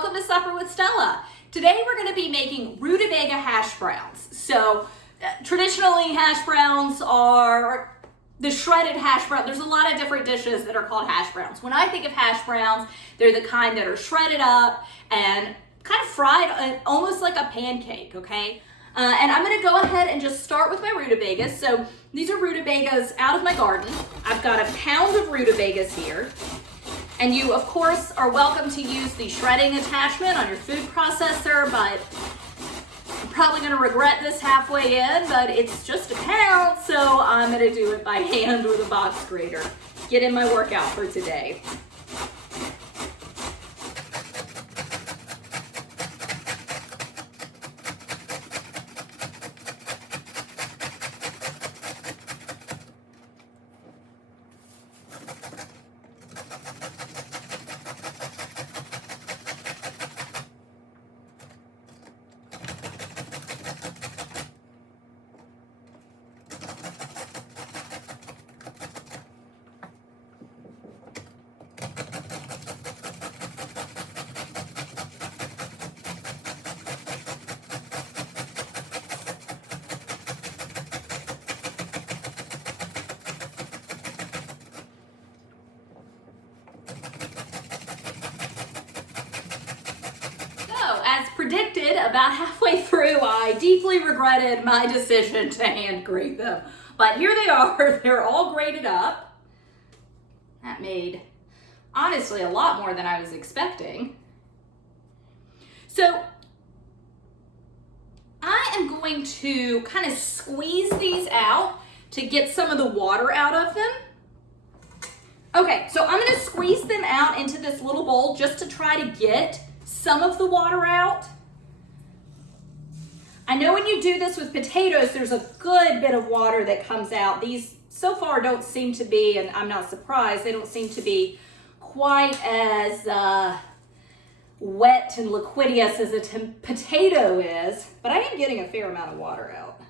welcome to Supper with Stella. Today we're going to be making rutabaga hash browns. So traditionally hash browns are the shredded hash brown. There's a lot of different dishes that are called hash browns. When I think of hash browns, they're the kind that are shredded up and kind of fried almost like a pancake, okay? And I'm gonna go ahead and just start with my rutabagas. So these are rutabagas out of my garden. I've got a pound of rutabagas here. And you, of course, are welcome to use the shredding attachment on your food processor, but I'm probably gonna regret this halfway in, but it's just a pound, so I'm gonna do it by hand with a box grater. Get in my workout for today. As predicted, about halfway through, I deeply regretted my decision to hand grate them. But here they are, they're all grated up. That made, honestly, a lot more than I was expecting. So, I am going to kind of squeeze these out to get some of the water out of them. Okay, so I'm gonna squeeze them out into this little bowl just to try to get some of the water out. I know when you do this with potatoes, there's a good bit of water that comes out. These so far don't seem to be, and I'm not surprised, they don't seem to be quite as wet and liquidious as a potato is, but I am getting a fair amount of water out.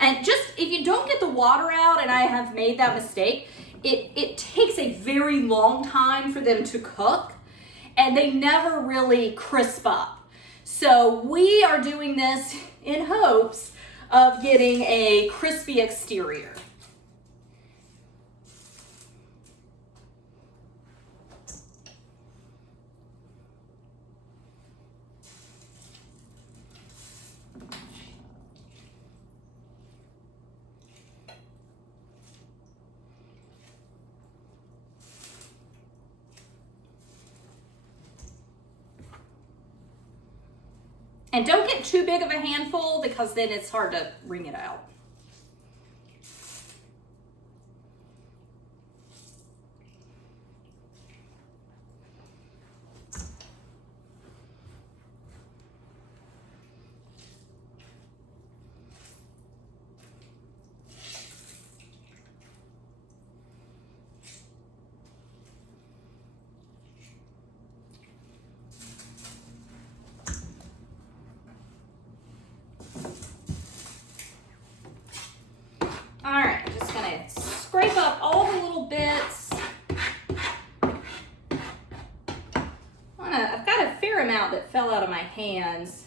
And just, if you don't get the water out, and I have made that mistake, it takes a very long time for them to cook, and they never really crisp up. So we are doing this in hopes of getting a crispy exterior. And don't get too big of a handful because then it's hard to wring it out. All right, just gonna scrape up all the little bits. I've got a fair amount that fell out of my hands.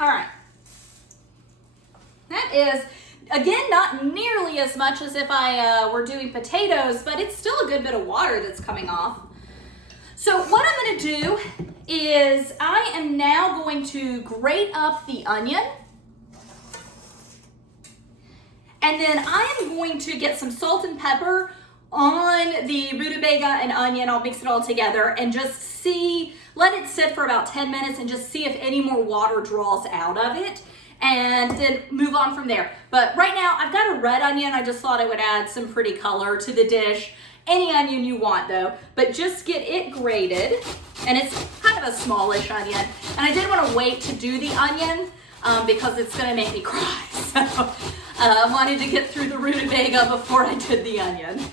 All right, that is, again, not nearly as much as if I were doing potatoes, but it's still a good bit of water that's coming off. So what I'm gonna do is I am now going to grate up the onion. And then I am going to get some salt and pepper on the rutabaga and onion. I'll mix it all together and just see, let it sit for about 10 minutes and just see if any more water draws out of it, and then move on from there. But right now I've got a red onion. I just thought I would add some pretty color to the dish. Any onion you want though, but just get it grated. And it's kind of a smallish onion. And I didn't want to wait to do the onion because it's gonna make me cry. So I wanted to get through the rutabaga before I did the onion.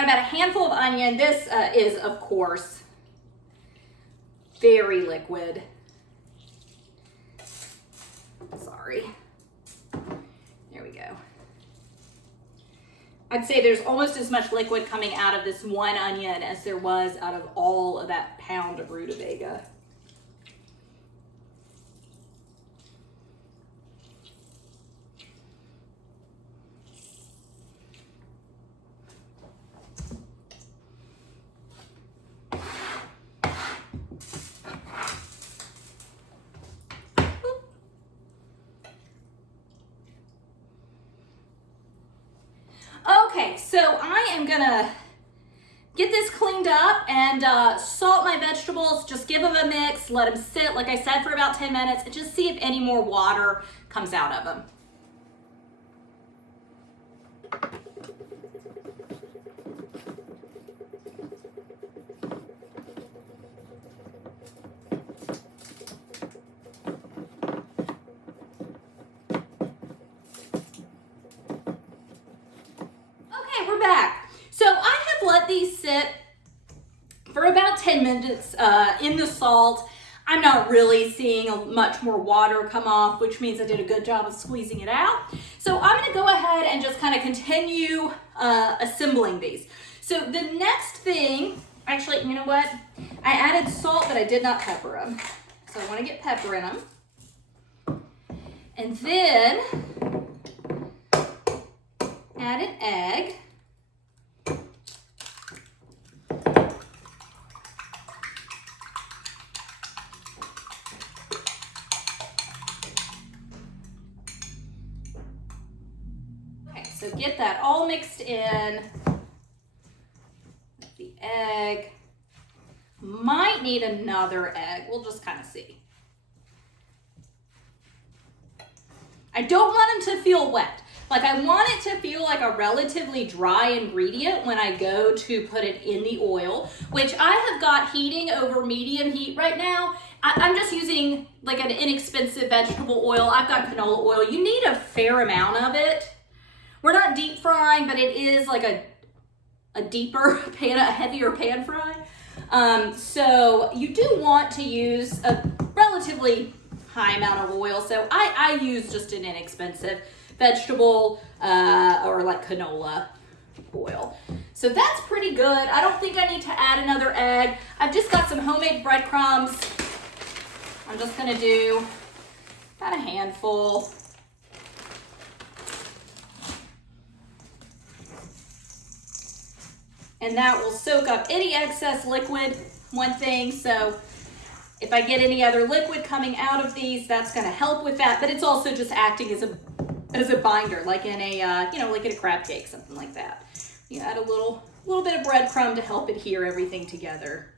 Got about a handful of onion. This is, of course, very liquid. Sorry. There we go. I'd say there's almost as much liquid coming out of this one onion as there was out of all of that pound of rutabaga. Okay, so I am gonna get this cleaned up and salt my vegetables, just give them a mix, let them sit, like I said, for about 10 minutes, and just see if any more water comes out of them. We're back. So I have let these sit for about 10 minutes in the salt. I'm not really seeing much more water come off, which means I did a good job of squeezing it out. So I'm going to go ahead and just kind of continue assembling these. So the next thing, actually, you know what? I added salt, but I did not pepper them. So I want to get pepper in them. And then add an egg. So get that all mixed in. The egg. Might need another egg. We'll just kind of see. I don't want them to feel wet. Like, I want it to feel like a relatively dry ingredient when I go to put it in the oil, which I have got heating over medium heat right now. I'm just using like an inexpensive vegetable oil. I've got canola oil. You need a fair amount of it. We're not deep frying, but it is like a deeper pan, a heavier pan fry. So you do want to use a relatively high amount of oil. So I use just an inexpensive vegetable or like canola oil. So that's pretty good. I don't think I need to add another egg. I've just got some homemade breadcrumbs. I'm just gonna do about a handful. And that will soak up any excess liquid, one thing. So if I get any other liquid coming out of these, that's gonna help with that. But it's also just acting as a binder, like in a, like in a crab cake, something like that. You add a little bit of breadcrumb to help adhere everything together.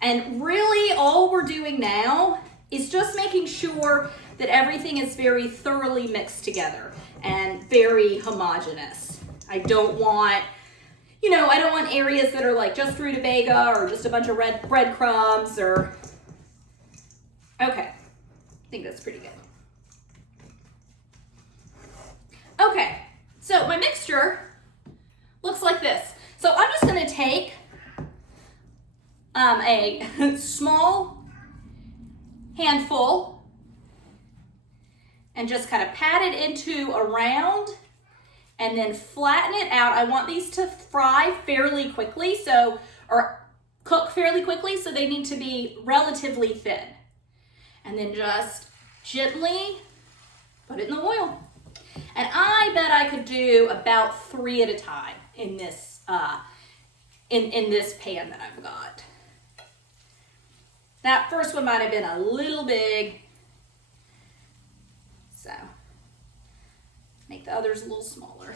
And really all we're doing now is just making sure that everything is very thoroughly mixed together and very homogeneous. I don't want areas that are like just rutabaga or just a bunch of red breadcrumbs or, okay, I think that's pretty good. Okay, so my mixture looks like this. So I'm just gonna take a small handful and just kind of pat it into a round and then flatten it out. I want these to fry fairly quickly, or cook fairly quickly, so they need to be relatively thin. And then just gently put it in the oil. And I bet I could do about 3 at a time in this in this pan that I've got. That first one might have been a little big, so make the others a little smaller.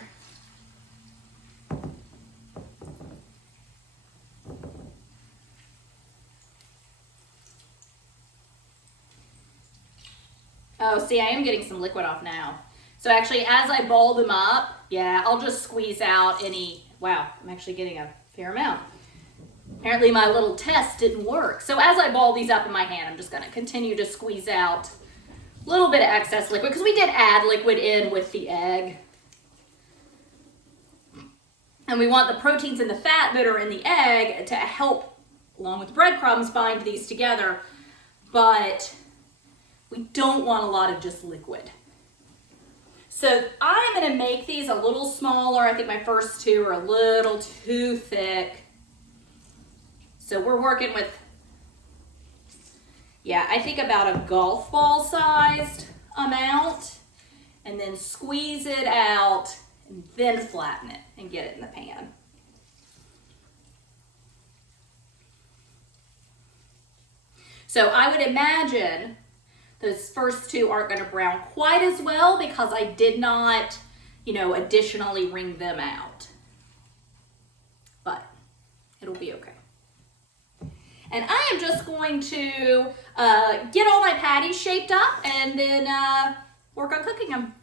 Oh, see, I am getting some liquid off now. So actually, as I ball them up, yeah, I'll just squeeze out any, wow, I'm actually getting a fair amount. Apparently my little test didn't work. So as I ball these up in my hand, I'm just gonna continue to squeeze out a little bit of excess liquid, because we did add liquid in with the egg. And we want the proteins and the fat that are in the egg to help, along with the breadcrumbs, bind these together. But we don't want a lot of just liquid. So I'm gonna make these a little smaller. I think my first two are a little too thick. So we're working with, yeah, I think about a golf ball sized amount, and then squeeze it out and then flatten it and get it in the pan. So I would imagine those first two aren't going to brown quite as well because I did not, additionally wring them out. But it'll be okay. And I am just going to get all my patties shaped up and then work on cooking them.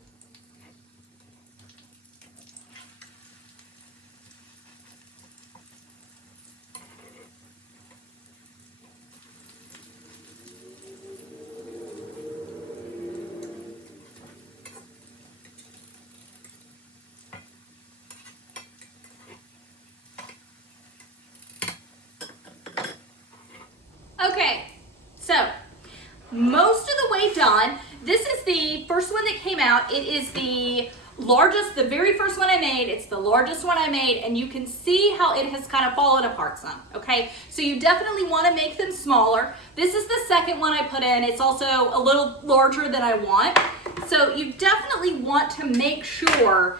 Okay, so most of the way done. This is the first one that came out. It is the largest, the very first one I made. It's the largest one I made, and you can see how it has kind of fallen apart some, okay? So you definitely want to make them smaller. This is the second one I put in. It's also a little larger than I want. So you definitely want to make sure,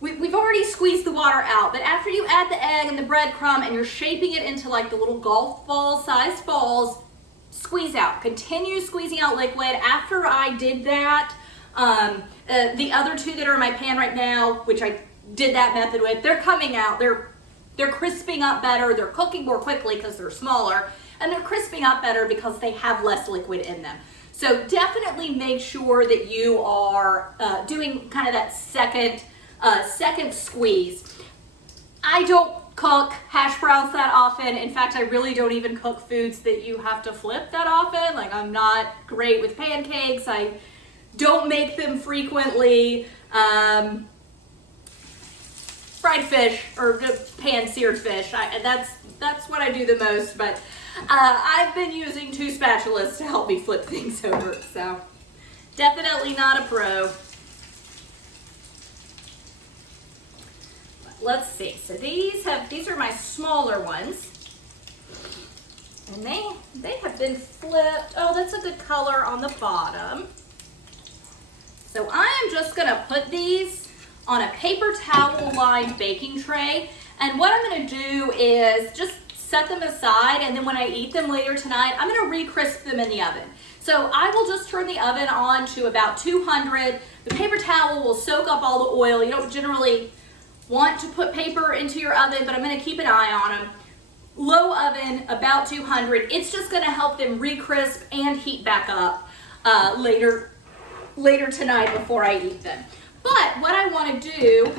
we've already squeezed the water out, but after you add the egg and the breadcrumb and you're shaping it into like the little golf ball sized balls, squeeze out. Continue squeezing out liquid. After I did that, the other two that are in my pan right now, which I did that method with, they're coming out. They're crisping up better. They're cooking more quickly because they're smaller, and they're crisping up better because they have less liquid in them. So definitely make sure that you are doing kind of that second squeeze. I don't cook hash browns that often. In fact, I really don't even cook foods that you have to flip that often. Like, I'm not great with pancakes. I don't make them frequently. Fried fish or pan-seared fish. That's what I do the most, but I've been using 2 spatulas to help me flip things over, so definitely not a pro. Let's see, so these are my smaller ones, and they have been flipped. Oh, that's a good color on the bottom. So I am just gonna put these on a paper towel lined baking tray, and what I'm gonna do is just set them aside, and then when I eat them later tonight, I'm gonna re-crisp them in the oven. So I will just turn the oven on to about 200. The paper towel will soak up all the oil. You don't generally want to put paper into your oven, but I'm gonna keep an eye on them. Low oven, about 200. It's just gonna help them re-crisp and heat back up later tonight before I eat them. But what I wanna do,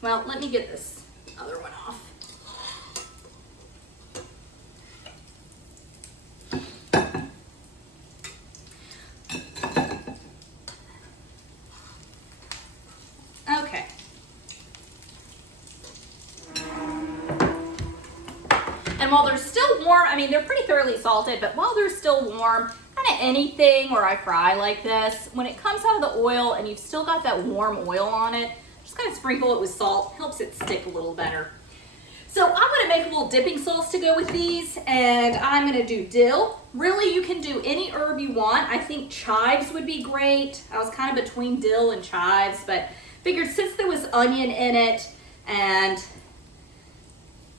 well, let me get this other one off. Okay. And while they're still warm, I mean, they're pretty thoroughly salted, but while they're still warm, kind of anything where I fry like this, when it comes out of the oil and you've still got that warm oil on it, just kind of sprinkle it with salt, helps it stick a little better. So I'm gonna make a little dipping sauce to go with these, and I'm gonna do dill. Really, you can do any herb you want. I think chives would be great. I was kind of between dill and chives, but figured since there was onion in it, and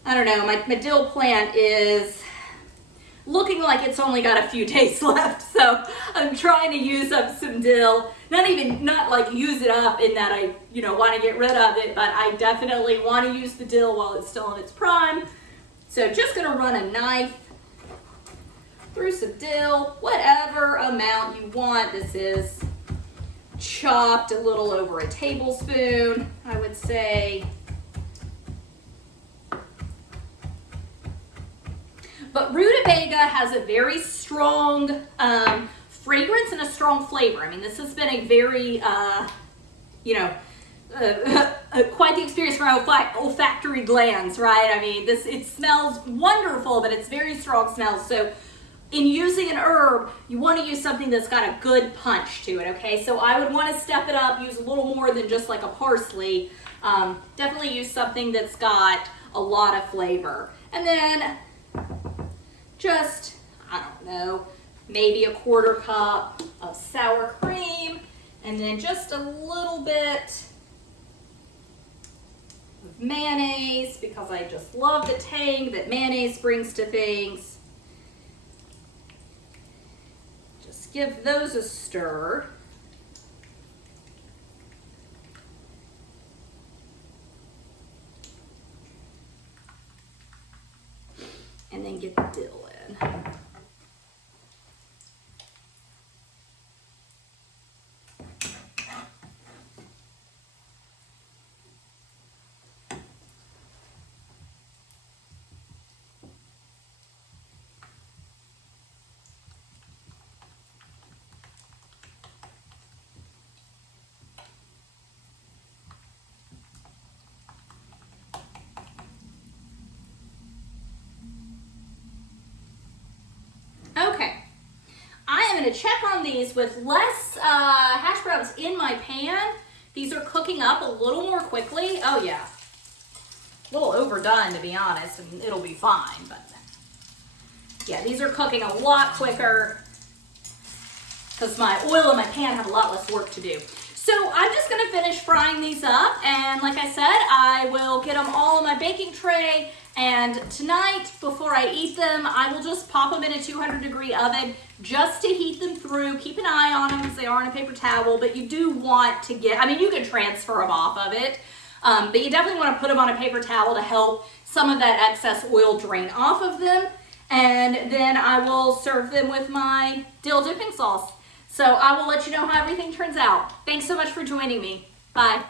I don't know, my dill plant is looking like it's only got a few days left, so I'm trying to use up some dill. Not like use it up in that I, want to get rid of it, but I definitely want to use the dill while it's still in its prime. So just gonna run a knife through some dill, whatever amount you want. This is chopped a little over a tablespoon, I would say. But Rutabaga has a very strong fragrance and a strong flavor. I mean, this has been a very, quite the experience for our olfactory glands, right? I mean, it smells wonderful, but it's very strong smell. So in using an herb, you want to use something that's got a good punch to it, okay? So I would want to step it up, use a little more than just like a parsley. Definitely use something that's got a lot of flavor. And then just, I don't know, maybe a 1/4 cup of sour cream, and then just a little bit of mayonnaise, because I just love the tang that mayonnaise brings to things. Just give those a stir. And then get the dill in. Okay, I am going to check on these with less hash browns in my pan. These are cooking up a little more quickly. Oh yeah, a little overdone to be honest, and it'll be fine, but yeah, these are cooking a lot quicker because my oil in my pan have a lot less work to do. So I'm just going to finish frying these up, and like I said, I will get them all in my baking tray, and tonight before I eat them, I will just pop them in a 200-degree oven just to heat them through. Keep an eye on them because they are on a paper towel, but you do want to get, I mean, you can transfer them off of it, but you definitely want to put them on a paper towel to help some of that excess oil drain off of them, and then I will serve them with my dill dipping sauce. So I will let you know how everything turns out. Thanks so much for joining me. Bye.